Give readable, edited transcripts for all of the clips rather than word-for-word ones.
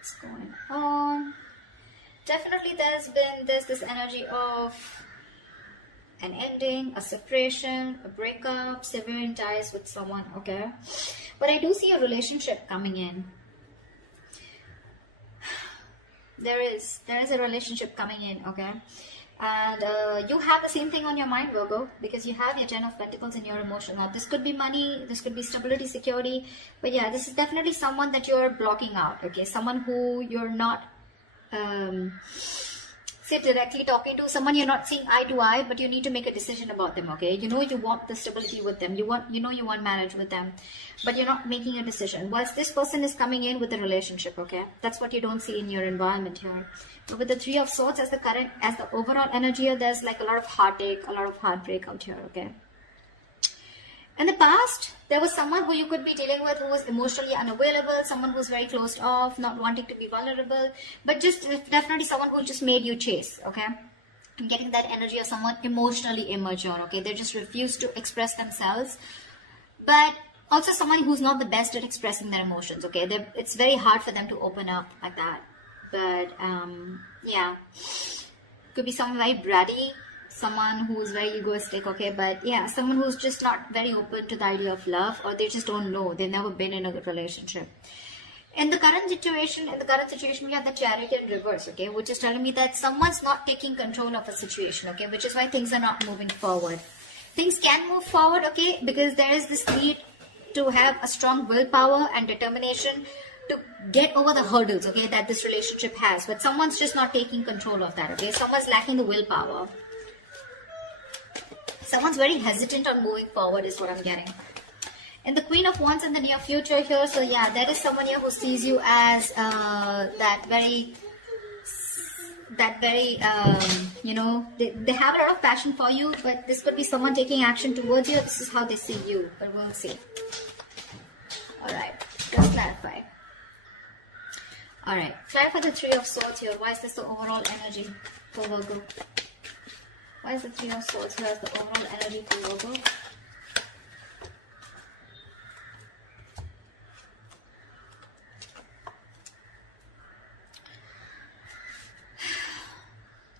What's going on? Definitely there's this energy of an ending, a separation, a breakup, severing ties with someone, okay? But I do see a relationship coming in. There is a relationship coming in, okay? And you have the same thing on your mind, Virgo, because you have your 10 of Pentacles in your emotion. Now, this could be money, this could be stability, security, but yeah, this is definitely someone that you're blocking out, okay? Someone who you're not, say, directly talking to, someone you're not seeing eye to eye, but you need to make a decision about them, okay? You know you want the stability with them, you want marriage with them, but you're not making a decision. Whilst this person is coming in with a relationship, okay? That's what you don't see in your environment here. But with the Three of Swords as the overall energy here, there's like a lot of heartache, a lot of heartbreak out here, okay? In the past, there was someone who you could be dealing with who was emotionally unavailable, someone who's very closed off, not wanting to be vulnerable, but just definitely someone who just made you chase, okay? I'm getting that energy of someone emotionally immature, okay? They just refuse to express themselves, but also someone who's not the best at expressing their emotions, okay? It's very hard for them to open up like that, but yeah, could be someone very bratty, someone who's very egoistic, okay? But yeah, someone who's just not very open to the idea of love, or they just don't know, they've never been in a good relationship. In the current situation, we have the Chariot in reverse, okay, which is telling me that someone's not taking control of a situation, okay, which is why things are not moving forward. Things can move forward, okay, because there is this need to have a strong willpower and determination to get over the hurdles, okay, that this relationship has, but someone's just not taking control of that, okay? Someone's lacking the willpower. Someone's very hesitant on moving forward is what I'm getting. And the Queen of Wands in the near future here, so yeah, there is someone here who sees you as that very, you know, they have a lot of passion for you, but this could be someone taking action towards you. This is how they see you, but we'll see. Alright, let's clarify. Alright, clarify the Three of Swords here. Why is this the overall energy for Virgo? Why is the Three of Swords here as the overall energy for Virgo?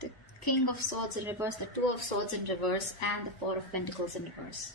The King of Swords in reverse, the Two of Swords in reverse, and the Four of Pentacles in reverse.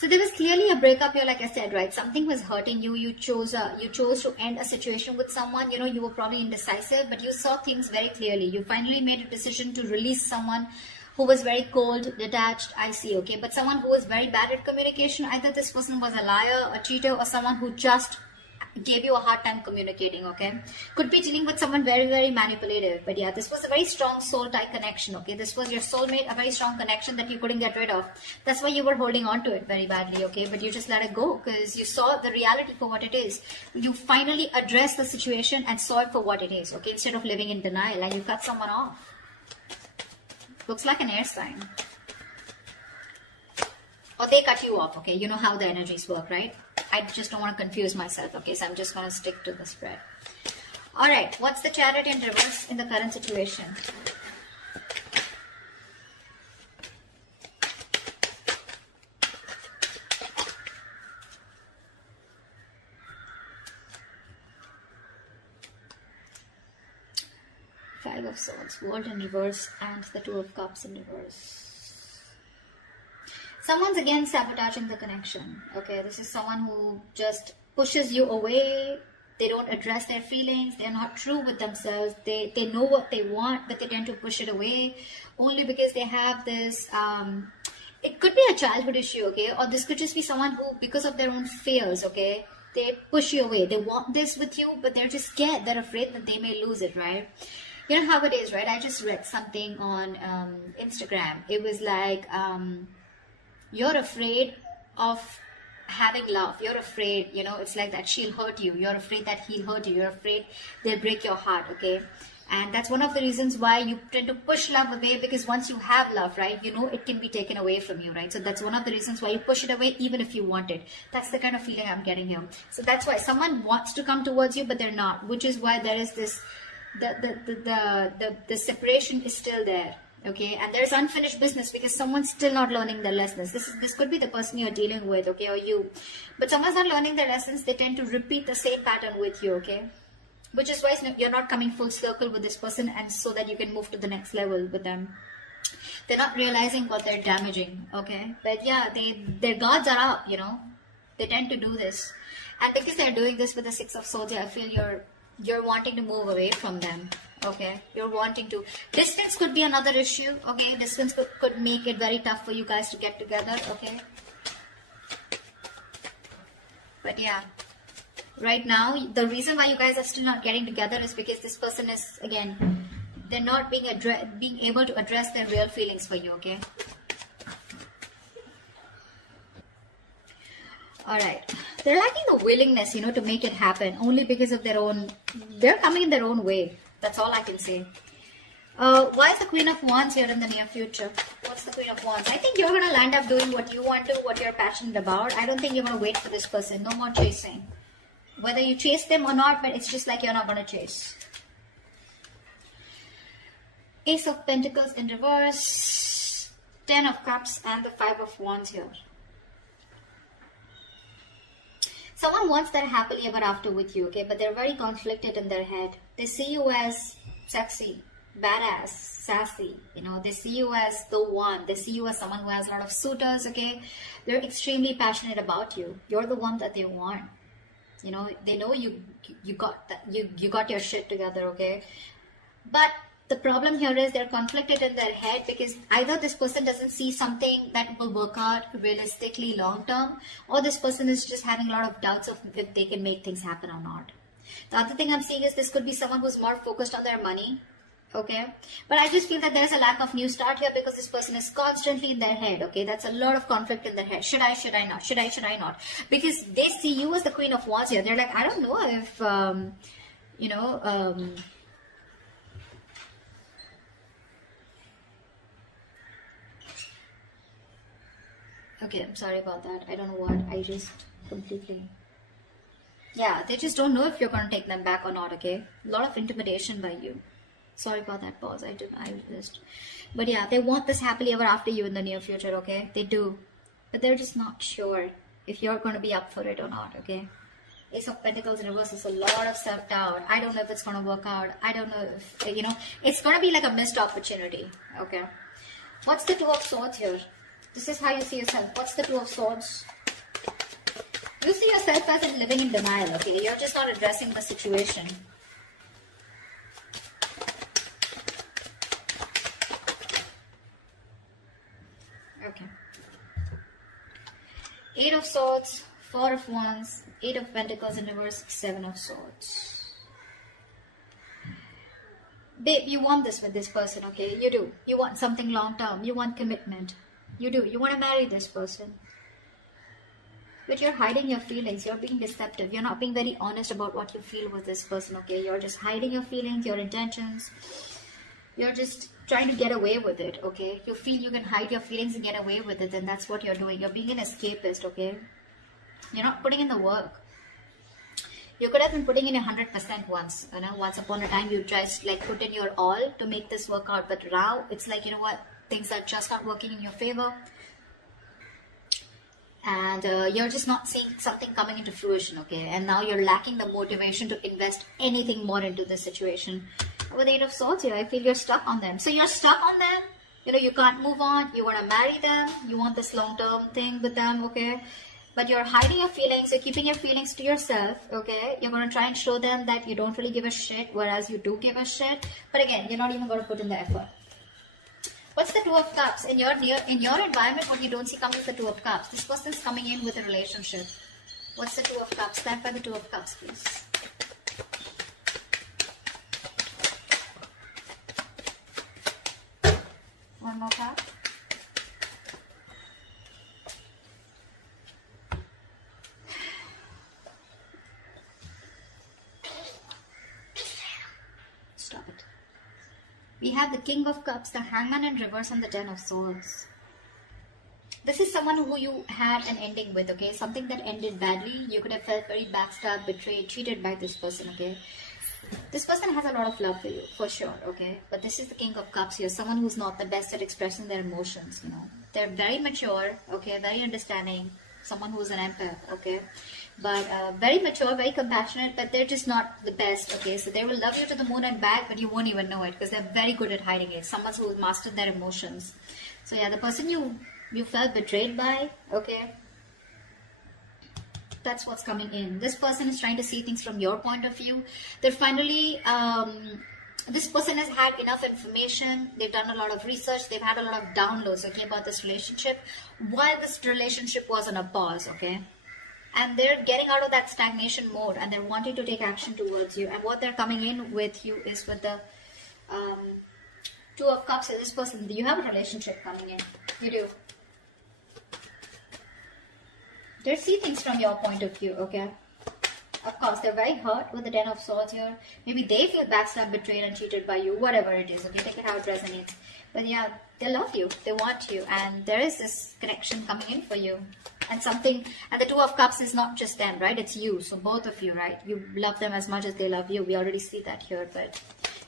So there was clearly a breakup here, like I said, right? Something was hurting you. You chose to end a situation with someone. You know, you were probably indecisive, but you saw things very clearly. You finally made a decision to release someone who was very cold, detached, icy, okay? But someone who was very bad at communication. Either this person was a liar, a cheater, or someone who just gave you a hard time communicating, okay? Could be dealing with someone very, very manipulative. But yeah, this was a very strong soul tie connection, okay? This was your soulmate, a very strong connection that you couldn't get rid of. That's why you were holding on to it very badly, okay? But you just let it go because you saw the reality for what it is. You finally addressed the situation and saw it for what it is, okay? Instead of living in denial, and you cut someone off. Looks like an air sign. Or they cut you off, okay? You know how the energies work, right? I just don't want to confuse myself, okay? So I'm just going to stick to the spread. Alright, what's the Chariot in reverse in the current situation? Five of Swords, World in reverse, and the Two of Cups in reverse. Someone's again sabotaging the connection, okay? This is someone who just pushes you away. They don't address their feelings. They're not true with themselves. They know what they want, but they tend to push it away only because they have this, it could be a childhood issue, okay? Or this could just be someone who, because of their own fears, okay? They push you away. They want this with you, but they're just scared. They're afraid that they may lose it, right? You know how it is, right? I just read something on Instagram. It was like, you're afraid of having love. You're afraid, you know, it's like that she'll hurt you. You're afraid that he'll hurt you. You're afraid they'll break your heart, okay? And that's one of the reasons why you tend to push love away, because once you have love, right, you know it can be taken away from you, right? So that's one of the reasons why you push it away even if you want it. That's the kind of feeling I'm getting here. So that's why someone wants to come towards you, but they're not, which is why there is this, the separation is still there. Okay, and there's unfinished business because someone's still not learning their lessons. This could be the person you're dealing with, okay, or you. But someone's not learning their lessons. They tend to repeat the same pattern with you, okay? which is why you're not coming full circle with this person, and so that you can move to the next level with them. They're not realizing what they're damaging, okay? But yeah, their guards are up, you know. They tend to do this, and because they're doing this with the Six of Swords, I feel you're wanting to move away from them, okay? You're wanting to. Distance could be another issue, okay? Distance could make it very tough for you guys to get together, okay? But yeah, right now, the reason why you guys are still not getting together is because this person is, again, they're not being able to address their real feelings for you, okay? Alright. They're lacking the willingness, you know, to make it happen, only because of their own, they're coming in their own way. That's all I can say. Why is the Queen of Wands here in the near future? What's the Queen of Wands? I think you're going to land up doing what you want to, what you're passionate about. I don't think you're going to wait for this person. No more chasing. Whether you chase them or not, but it's just like you're not going to chase. Ace of Pentacles in reverse, 10 of Cups, and the 5 of Wands here. Someone wants their happily ever after with you, okay? But they're very conflicted in their head. They see you as sexy, badass, sassy. You know, they see you as the one. They see you as someone who has a lot of suitors, okay? They're extremely passionate about you. You're the one that they want. You know, they know you got that. You got your shit together, okay? But the problem here is they're conflicted in their head because either this person doesn't see something that will work out realistically long term, or this person is just having a lot of doubts of if they can make things happen or not. The other thing I'm seeing is this could be someone who's more focused on their money, okay? But I just feel that there's a lack of new start here because this person is constantly in their head, okay? That's a lot of conflict in their head. Should I not? Should I not? Because they see you as the Queen of Wands here. They're like, I don't know if, okay, I'm sorry about that. I don't know what. I just completely... Yeah, they just don't know if you're going to take them back or not, okay? A lot of intimidation by you. Sorry about that pause. I just... But yeah, they want this happily ever after you in the near future, okay? They do. But they're just not sure if you're going to be up for it or not, okay? Ace of Pentacles in reverse is a lot of self-doubt. I don't know if it's going to work out. I don't know if, you know, it's going to be like a missed opportunity, okay? What's the Two of Swords here? This is how you see yourself. What's the Two of Swords? You see yourself as in living in denial, okay? You're just not addressing the situation. Okay. 8 of Swords, 4 of Wands, 8 of Pentacles in reverse, 7 of Swords. Babe, you want this with this person, okay? You do. You want something long term. You want commitment. You do. You want to marry this person. But you're hiding your feelings. You're being deceptive. You're not being very honest about what you feel with this person, okay? You're just hiding your feelings, your intentions. You're just trying to get away with it, okay? You feel you can hide your feelings and get away with it, and that's what you're doing. You're being an escapist, okay? You're not putting in the work. You could have been putting in 100% once, you know, once upon a time you just like put in your all to make this work out. But now it's like, you know what, things are just not working in your favor. And you're just not seeing something coming into fruition, okay? And now you're lacking the motivation to invest anything more into this situation. With 8 of Swords here, I feel you're stuck on them. So you're stuck on them. You know, you can't move on. You want to marry them. You want this long-term thing with them, okay? But you're hiding your feelings. You're keeping your feelings to yourself, okay? You're going to try and show them that you don't really give a shit, whereas you do give a shit. But again, you're not even going to put in the effort. What's the Two of Cups? In your environment, what you don't see coming is the Two of Cups. This person's coming in with a relationship. What's the Two of Cups? Stand by the Two of Cups, please. One more card. Stop it. We have the King of Cups, the Hangman in reverse, and the 10 of Swords. This is someone who you had an ending with, okay? Something that ended badly. You could have felt very backstabbed, betrayed, cheated by this person, okay? This person has a lot of love for you, for sure, okay? But this is the King of Cups here. Someone who's not the best at expressing their emotions, you know? They're very mature, okay? Very understanding. someone who's an empath, okay? But very mature, very compassionate, but they're just not the best, okay? So they will love you to the moon and back, but you won't even know it because they're very good at hiding it. Someone who's mastered their emotions. So yeah, the person you felt betrayed by, okay? That's what's coming in. This person is trying to see things from your point of view. They're finally, this person has had enough information. They've done a lot of research. They've had a lot of downloads, okay, about this relationship while this relationship was on a pause, okay? And they're getting out of that stagnation mode and they're wanting to take action towards you. And what they're coming in with you is with the Two of Cups. This person, you have a relationship coming in. You do. They see things from your point of view, okay? Of course, they're very hurt with the Ten of Swords here. Maybe they feel backstabbed, betrayed and cheated by you, whatever it is, okay? Take it how it resonates. But yeah, they love you, they want you, and there is this connection coming in for you. And something, and the Two of Cups is not just them, right? It's you, so both of you, right? You love them as much as they love you. We already see that here, but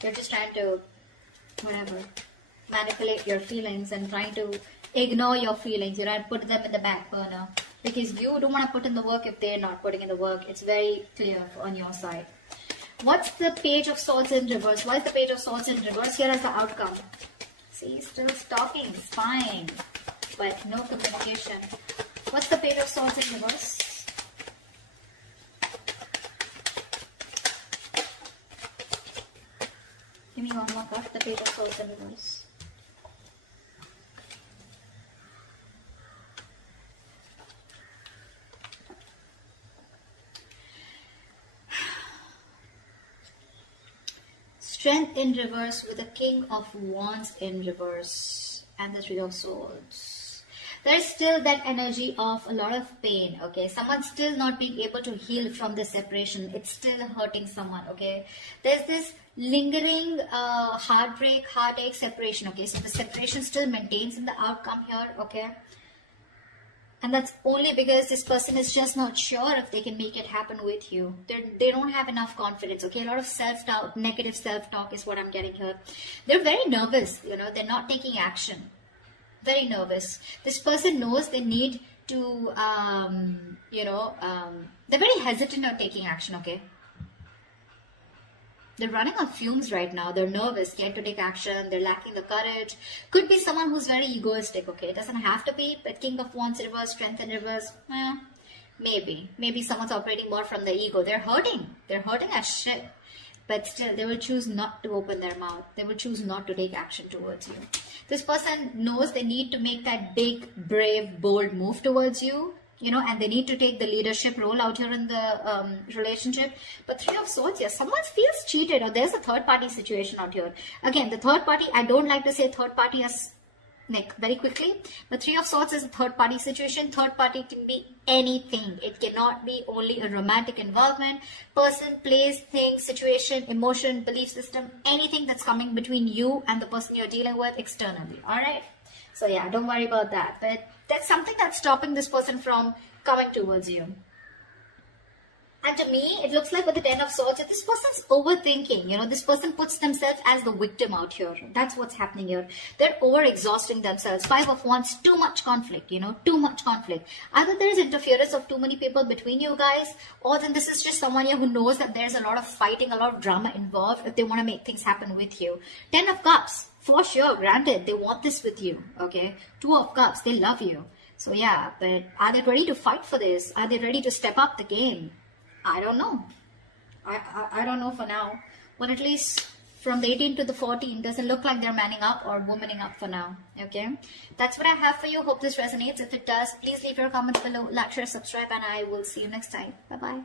they're just trying to, whatever, manipulate your feelings and trying to ignore your feelings, you know, and put them in the back burner. Because you don't want to put in the work if they're not putting in the work. It's very clear on your side. What's the Page of Swords in reverse? Why is the Page of Swords in reverse? Here as the outcome. See, still stalking, spying, but no communication. What's the Page of Swords in reverse? Give me one more card. The Page of Swords in reverse. Strength in reverse with the King of Wands in reverse and the Three of Swords. There's still that energy of a lot of pain, okay? Someone's still not being able to heal from the separation. It's still hurting someone, okay? There's this lingering heartbreak, heartache, separation, okay? So the separation still maintains in the outcome here, okay? And that's only because this person is just not sure if they can make it happen with you. They don't have enough confidence, okay? A lot of self-doubt, negative self-talk is what I'm getting here. They're very nervous, you know. They're not taking action. Very nervous. This person knows they need to, they're very hesitant on taking action, okay? They're running on fumes right now. They're nervous, scared to take action. They're lacking the courage. Could be someone who's very egoistic, okay? It doesn't have to be, but King of Wands in reverse, Strength in reverse, maybe. Maybe someone's operating more from the ego. They're hurting. They're hurting as shit. But still, they will choose not to open their mouth. They will choose not to take action towards you. This person knows they need to make that big, brave, bold move towards you. You know, and they need to take the leadership role out here in the relationship. But Three of Swords here, someone feels cheated or there's a third party situation out here. Again, the third party, I don't like to say third party as Nick very quickly. But Three of Swords is a third party situation. Third party can be anything. It cannot be only a romantic involvement. Person, place, thing, situation, emotion, belief system, anything that's coming between you and the person you're dealing with externally. Alright? So yeah, don't worry about that. But that's something that's stopping this person from coming towards you. And to me, it looks like with the Ten of Swords, this person's overthinking. You know, this person puts themselves as the victim out here. That's what's happening here. They're over-exhausting themselves. Five of Wands, too much conflict, you know, too much conflict. Either there's interference of too many people between you guys, or then this is just someone here who knows that there's a lot of fighting, a lot of drama involved if they want to make things happen with you. Ten of Cups, for sure, granted, they want this with you, okay? Two of Cups, they love you. So yeah, but are they ready to fight for this? Are they ready to step up the game? I don't know. I don't know for now. Well, at least from the 18 to the 14, doesn't look like they're manning up or womaning up for now. Okay? That's what I have for you. Hope this resonates. If it does, please leave your comments below. Like, share, subscribe, and I will see you next time. Bye-bye.